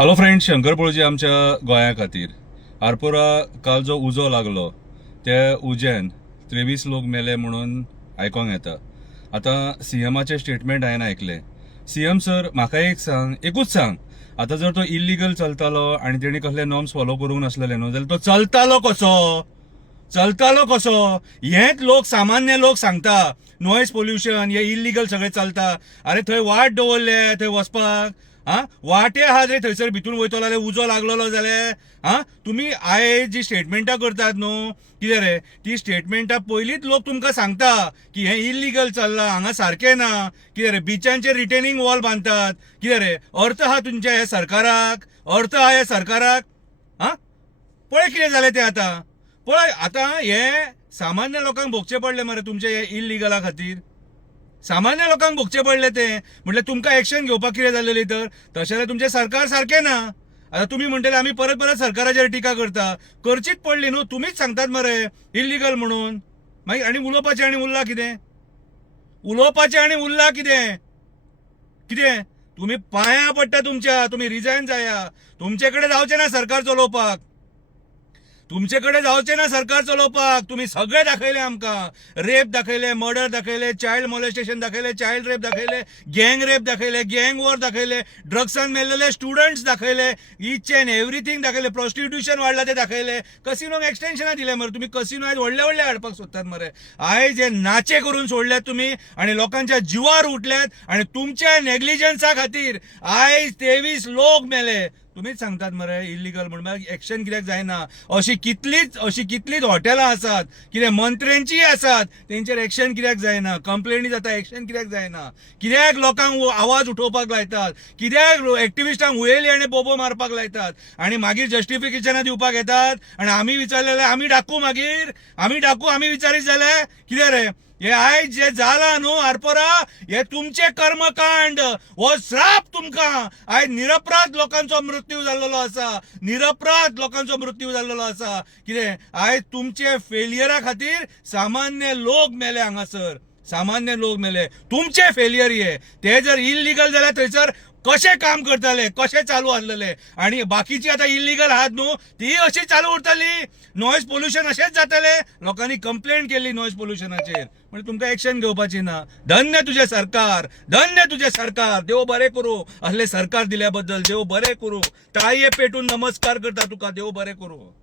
Hello friends, Shankar पळजी आमच्या गोंया खातीर आरपोरा काल जो उजो लागलो ते उज्यान 23 लोक मेले म्हणून आयकोंक येता. आतां सीएमाचे स्टेटमेंट हांवें आयकले. सीएम सर, म्हाका एकूच सांग, आतां जर तो इल्लीगल चलतालो आनी तेणी कसले नॉर्म्स फॉलो करूंक नासलेले न्हू, जाल्यार तो चलतालो कसो? हेच लोक, सामान्य लोक सांगता नॉयज पोल्युशन हे इल्लीगल सगळे चलता. अरे थंय वाट दवरले, थंय वचपाक वाटे आहा रे, थंयसर भितून वयतलो जाल्यार उजो लागलेलो जाल्यार तुम्ही आयज जी स्टेटमेंटां करतात न्हू, कितें रे ती स्टेटमेंटां पयलींच लोक तुमकां सांगता की हे इल्लीगल चल्लां, हांगा सारकें ना. कितें रे बिचांचेर रिटेनिंग वॉल बांदतात. कितें रे अर्थ आहा तुमच्या ह्या सरकाराक? अर्थ आहा ह्या सरकाराक? पळय कितें जालें तें आतां. पळय आतां हे सामान्य लोकांक भोगचे पडले मरे तुमचे हे इल्लीगला खातीर. सामान्य लोकांक भोगचे पडले ते म्हटल्यार तुमकां एक्शन घेवपाक कितें जालेली तर तशें जाल्यार तुमचें सरकार सारकें ना. आता तुम्ही म्हणटले आमी परत परत सरकाराचेर टिका करता, करचीच पडली न्हू. तुम्हीच सांगतात मरे इल्लीगल म्हणून. मागीर आनी उलोवपाचें आनी उरलां कितें? कितें तुम्ही पांयां पडटा तुमच्या, तुम्ही रिजायन जाया. तुमचे कडेन जावचें ना सरकार चलोवपाक. सरकार चलोवपाक. तुम्ही सगळे दाखयले आमकां. रेप दाखयले, मर्डर दाखयले, चायल्ड मॉलेस्टेशन दाखयले, चायल्ड रेप दाखयले, गँग रेप दाखयले, गँग वॉर दाखयले, ड्रग्सान मेल्लेले स्टुडंट्स दाखयले, इच अँड एव्हरीथिंग दाखयले, प्रॉस्टिट्यूशन वाडला ते दाखयले, कसिनोक एक्सटेन्शनां दिले मरे तुम्ही. कसिनो आयज व्हडले व्हडले हाडपाक सोदतात मरे. आयज हे नाचे करून सोडल्यात तुम्ही आणि लोकांच्या जिवार उठल्यात आणि तुमच्या नेग्लिजन्सा खातीर आयज 23 लोक मेले. तुम्हीच सांगतात मरे इल्लीगल म्हणून. एक्शन कित्याक जायना? अशी कितलीच हॉटेलां आसात, कितें मंत्र्यांचीय आसात, तेंचेर एक्शन कित्याक जायना? कंप्लेनी जाता, एक्शन कित्याक जायना? कित्याक लोकांक आवाज उठोवपाक लायतात? कित्याक एक्टिविस्टांक हुयेली आनी बोबो मारपाक लायतात आणि मागीर जस्टिफिकेशनां दिवपाक येतात आणि आमी विचारलेले आमी आमी विचारीत जाल्यार कितें रे? हे आयज जे जाला न्हू आरपोरा, हे तुमचे कर्मकांड, हो श्राप तुमकां. आयज निरपराध लोकांचो मृत्यू जाल्लो आसा. कितें आयज तुमचे फेलियरा खातीर सामान्य लोक मेले हांगासर. तुमचे फेलियर हे. ते जर इल्लीगल जाल्यार थंयसर कशें काम करताले, कशें चालू आसलेले आणि बाकीची आता इल्लीगल आहात न्हू ती अशी चालू उरतली. नॉयज पोल्युशन अशेंच जातले. लोकांनी कंप्लेंट केली नॉयज पोल्युशनाचेर, म्हणजे तुमकां एक्शन घेवपाची ना. धन्य तुझे सरकार. देव बरें करूं. असले सरकार दिल्या बद्दल देव बरें करूं. ताळये पेटून नमस्कार करता तुका. देव बरें करूं.